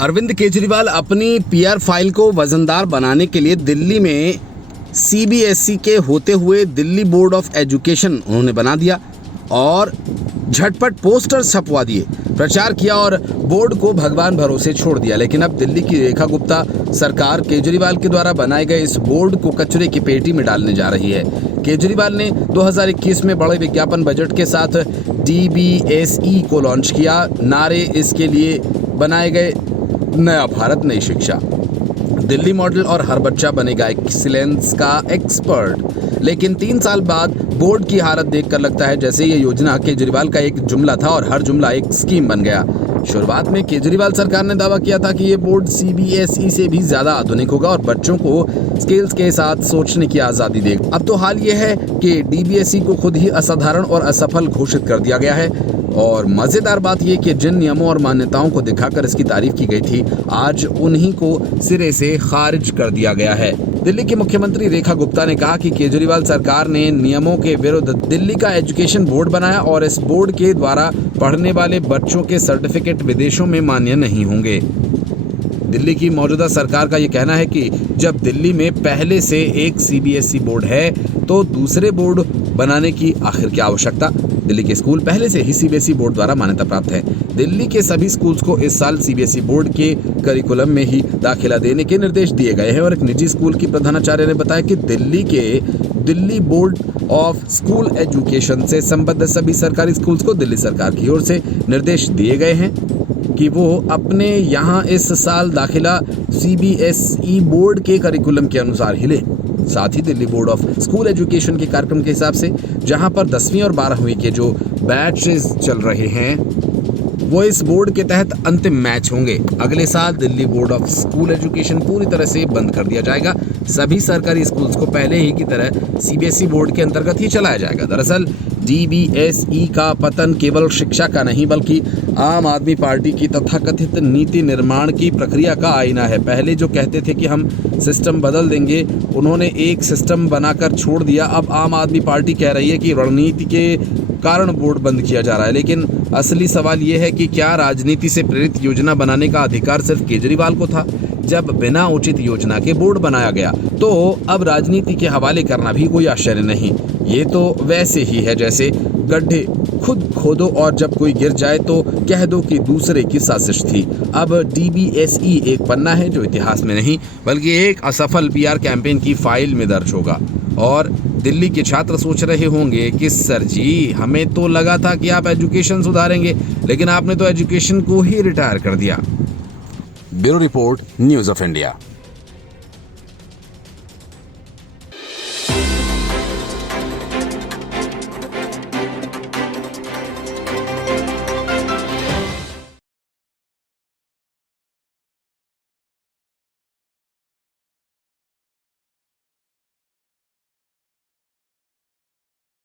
अरविंद केजरीवाल अपनी PR file को वजनदार बनाने के लिए दिल्ली में सीबीएसई के होते हुए दिल्ली बोर्ड ऑफ एजुकेशन उन्होंने बना दिया और झटपट पोस्टर छपवा दिए, प्रचार किया और बोर्ड को भगवान भरोसे छोड़ दिया। लेकिन अब दिल्ली की रेखा गुप्ता सरकार केजरीवाल के द्वारा बनाए गए इस बोर्ड को कचरे की पेटी में डालने जा रही है। केजरीवाल ने 2021 में बड़े विज्ञापन बजट के साथ डीबीएसई को लॉन्च किया। नारे इसके लिए बनाए गए नया भारत नई शिक्षा, दिल्ली मॉडल और हर बच्चा बनेगा एक्सीलेंस का एक्सपर्ट। लेकिन 3 साल बाद बोर्ड की हालत देखकर लगता है जैसे ये योजना केजरीवाल का एक जुमला था और हर जुमला एक स्कीम बन गया। शुरुआत में केजरीवाल सरकार ने दावा किया था कि ये बोर्ड सीबीएसई से भी ज्यादा आधुनिक होगा और बच्चों को स्किल्स के साथ सोचने की आजादी देगा। अब तो हाल ये है कि डीबीएसई को खुद ही असाधारण और असफल घोषित कर दिया गया है। और मजेदार बात यह कि जिन नियमों और मान्यताओं को दिखाकर इसकी तारीफ की गई थी, आज उन्हीं को सिरे से खारिज कर दिया गया है। दिल्ली की मुख्यमंत्री रेखा गुप्ता ने कहा कि केजरीवाल सरकार ने नियमों के विरुद्ध दिल्ली का एजुकेशन बोर्ड बनाया और इस बोर्ड के द्वारा पढ़ने वाले बच्चों के सर्टिफिकेट विदेशों में मान्य नहीं होंगे। दिल्ली की मौजूदा सरकार का ये कहना है कि जब दिल्ली में पहले से एक सीबीएसई बोर्ड है तो दूसरे बोर्ड बनाने की आखिर क्या आवश्यकता। दिल्ली के स्कूल पहले से ही सीबीएसई बोर्ड द्वारा मान्यता प्राप्त है। दिल्ली के सभी स्कूल्स को इस साल सीबीएसई बोर्ड के करिकुलम में ही दाखिला देने के निर्देश दिए गए हैं। और एक निजी स्कूल की प्रधानाचार्य ने बताया कि Delhi board of school education से संबद्ध सभी सरकारी स्कूल्स को दिल्ली सरकार की ओर से निर्देश दिए गए हैं कि वो अपने यहाँ इस साल दाखिला सीबीएसई बोर्ड के करिकुलम के अनुसार ही लें। साथ ही Delhi board of school education के कार्यक्रम के हिसाब से जहां पर 10वीं और 12वीं के जो बैचेस चल रहे हैं वो इस बोर्ड के तहत अंतिम मैच होंगे। अगले साल Delhi board of school education पूरी तरह से बंद कर दिया जाएगा। सभी सरकारी स्कूल्स को पहले ही की तरह सीबीएसई बोर्ड के अंतर्गत ही चलाया जाएगा। दरअसल डीबीएसई का पतन केवल शिक्षा का नहीं बल्कि आम आदमी पार्टी की तथाकथित नीति निर्माण की प्रक्रिया का आईना है। पहले जो कहते थे कि हम सिस्टम बदल देंगे, उन्होंने एक सिस्टम बनाकर छोड़ दिया। अब आम आदमी पार्टी कह रही है कि रणनीति के कारण बोर्ड बंद किया जा रहा है। लेकिन असली सवाल यह है कि क्या राजनीति से प्रेरित योजना बनाने का अधिकार सिर्फ केजरीवाल को था? जब बिना उचित योजना के बोर्ड बनाया गया तो अब राजनीति के हवाले करना भी कोई आश्चर्य नहीं। ये तो वैसे ही है जैसे गड्ढे खुद खोदो और जब कोई गिर जाए तो कह दो कि दूसरे की साजिश थी। अब डीबीएसई एक पन्ना है जो इतिहास में नहीं बल्कि एक असफल पीआर कैंपेन की फाइल में दर्ज होगा। और दिल्ली के छात्र सोच रहे होंगे कि सर जी, हमें तो लगा था कि आप एजुकेशन सुधारेंगे, लेकिन आपने तो एजुकेशन को ही रिटायर कर दिया। Bureau report, news of India.